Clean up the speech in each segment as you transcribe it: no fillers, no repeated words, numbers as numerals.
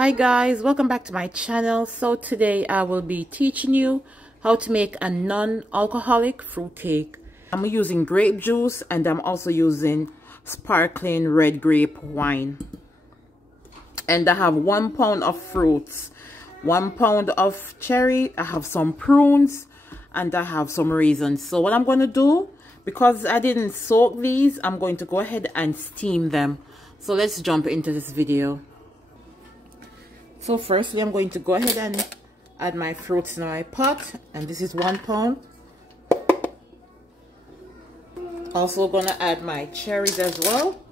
Hi guys, welcome back to my channel. So today I will be teaching you how to make a non-alcoholic fruit cake. I'm using grape juice and I'm also using sparkling red grape wine. And I have 1 pound of fruits, 1 pound of cherry, I have some prunes, and I have some raisins. So what I'm going to do, because I didn't soak these, I'm going to go ahead and steam them. So let's jump into this video. So firstly, I'm going to go ahead and add my fruits in my pot, and this is 1 pound. Also gonna add my cherries as well.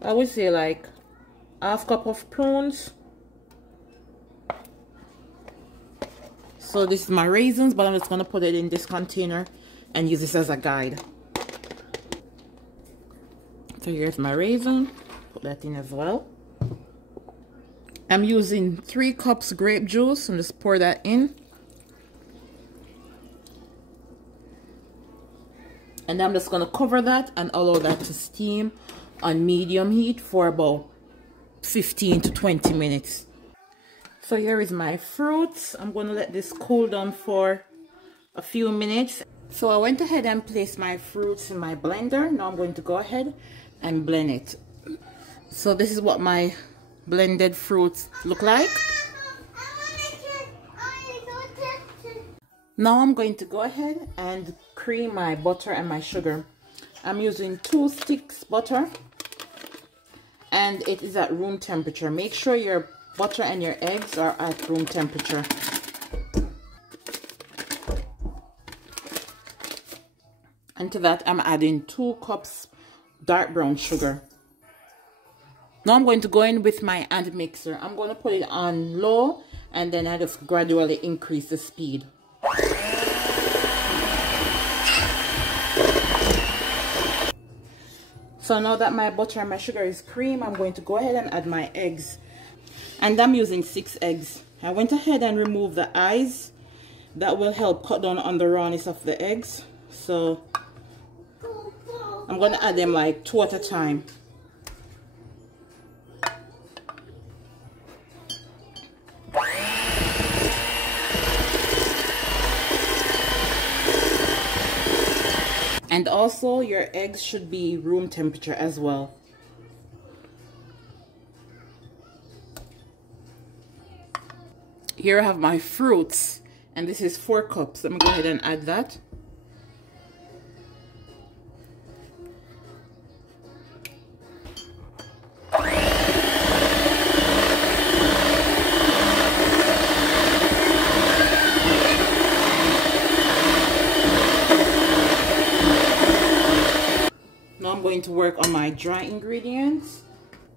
I would say like ½ cup of prunes. So this is my raisins, but I'm just gonna put it in this container and use this as a guide. So here's my raisin, put that in as well. I'm using 3 cups grape juice and just pour that in. And I'm just gonna cover that and allow that to steam on medium heat for about 15 to 20 minutes. So here is my fruits. I'm gonna let this cool down for a few minutes. So I went ahead and placed my fruits in my blender. Now I'm going to go ahead and blend it. So this is what my blended fruits look like. Now I'm going to go ahead and cream my butter and my sugar. I'm using 2 sticks butter and it is at room temperature. Make sure your butter and your eggs are at room temperature. And to that I'm adding 2 cups dark brown sugar. Now I'm going to go in with my hand mixer. I'm going to put it on low and then I just gradually increase the speed. So now that my butter and my sugar is cream, I'm going to go ahead and add my eggs. And I'm using 6 eggs. I went ahead and removed the eyes. That will help cut down on the rawness of the eggs. So I'm going to add them like 2 at a time. And also your eggs should be room temperature as well. Here I have my fruits and this is 4 cups. Let me go ahead and add that. Now I'm going to work on my dry ingredients.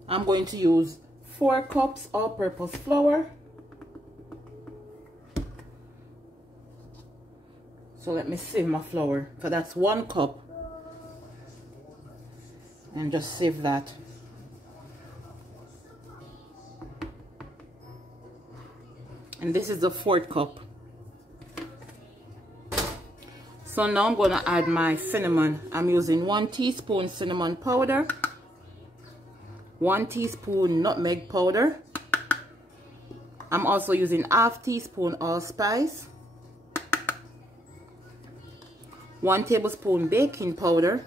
I'm going to use 4 cups all-purpose flour. So let me sieve my flour. So that's 1 cup. And just sieve that. And this is the 4th cup. So now I'm going to add my cinnamon. I'm using 1 teaspoon cinnamon powder, 1 teaspoon nutmeg powder. I'm also using ½ teaspoon allspice, 1 tablespoon baking powder.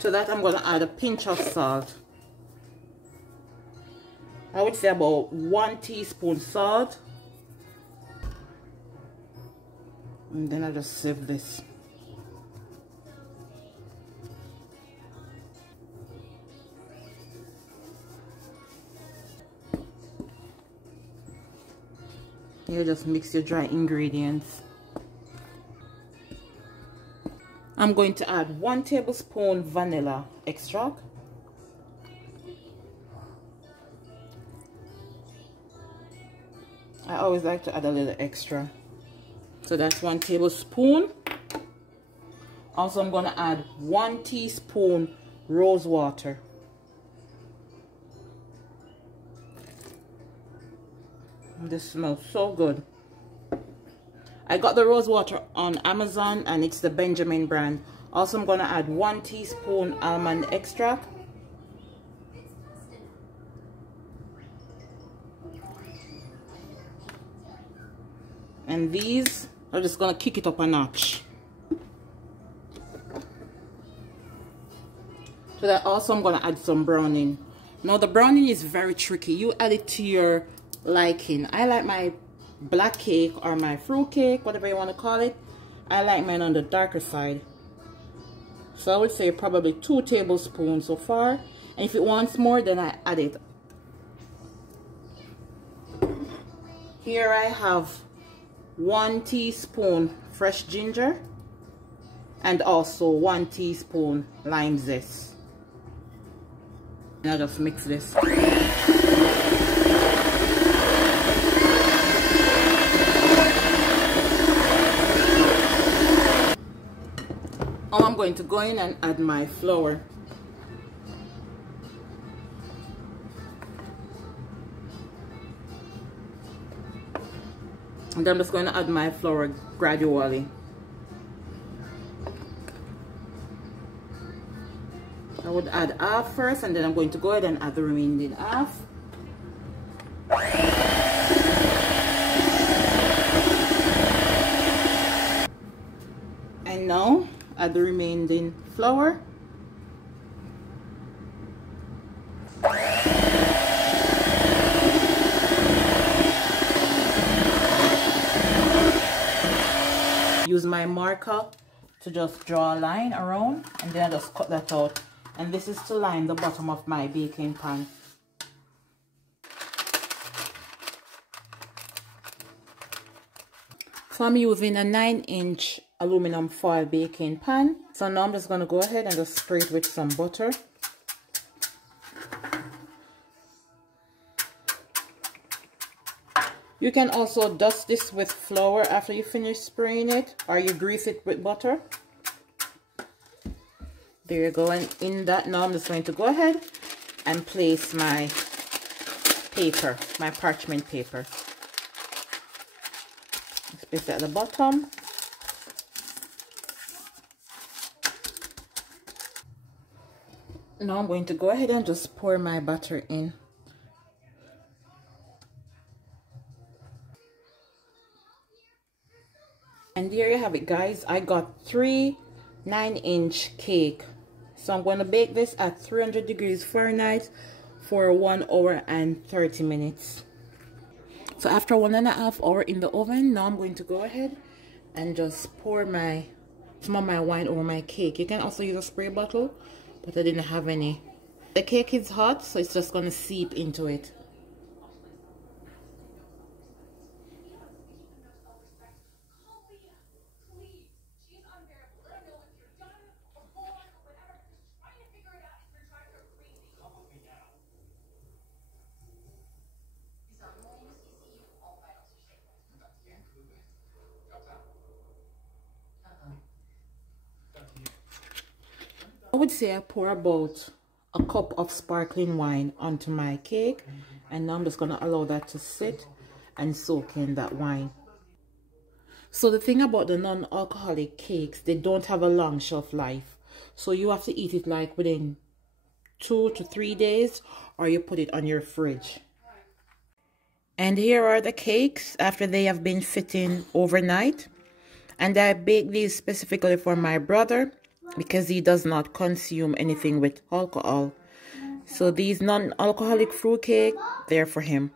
To that I'm going to add a pinch of salt. I would say about 1 teaspoon salt. And then I just sieve this. You just mix your dry ingredients. I'm going to add 1 tablespoon vanilla extract. I always like to add a little extra. So that's 1 tablespoon. Also, I'm going to add 1 teaspoon rose water. This smells so good. I got the rose water on Amazon and it's the Benjamin brand. Also, I'm going to add 1 teaspoon almond extract. And these are just going to kick it up a notch. So that also I'm going to add some browning. Now the browning is very tricky. You add it to your liking. I like my black cake or my fruit cake, whatever you want to call it. I like mine on the darker side. So I would say probably 2 tablespoons so far. And if it wants more, then I add it. Here I have 1 teaspoon fresh ginger and also 1 teaspoon lime zest. And I'll just mix this. Now I'm going to go in and add my flour. And then I'm just going to add my flour gradually. I would add half first, and then I'm going to go ahead and add the remaining half. And now add the remaining flour. Use my marker to just draw a line around, and then I just cut that out. And this is to line the bottom of my baking pan. So I'm using a 9-inch aluminum foil baking pan. So now I'm just going to go ahead and just spray it with some butter. You can also dust this with flour after you finish spraying it, or you grease it with butter. There you go. And in that, now I'm just going to go ahead and place my paper, my parchment paper. Let's place it at the bottom. Now I'm going to go ahead and just pour my butter in. And there you have it, guys. I got 3 9-inch cake. So I'm going to bake this at 300 degrees Fahrenheit for 1 hour and 30 minutes. So after 1.5 hours in the oven, now I'm going to go ahead and just pour some of my wine over my cake. You can also use a spray bottle, but I didn't have any. The cake is hot, so it's just going to seep into it. I would say I pour about a cup of sparkling wine onto my cake, and now I'm just going to allow that to sit and soak in that wine. So the thing about the non-alcoholic cakes, they don't have a long shelf life. So you have to eat it like within 2 to 3 days, or you put it on your fridge. And here are the cakes after they have been sitting overnight. And I baked these specifically for my brother, because he does not consume anything with alcohol. So these non-alcoholic fruit cake, they're for him.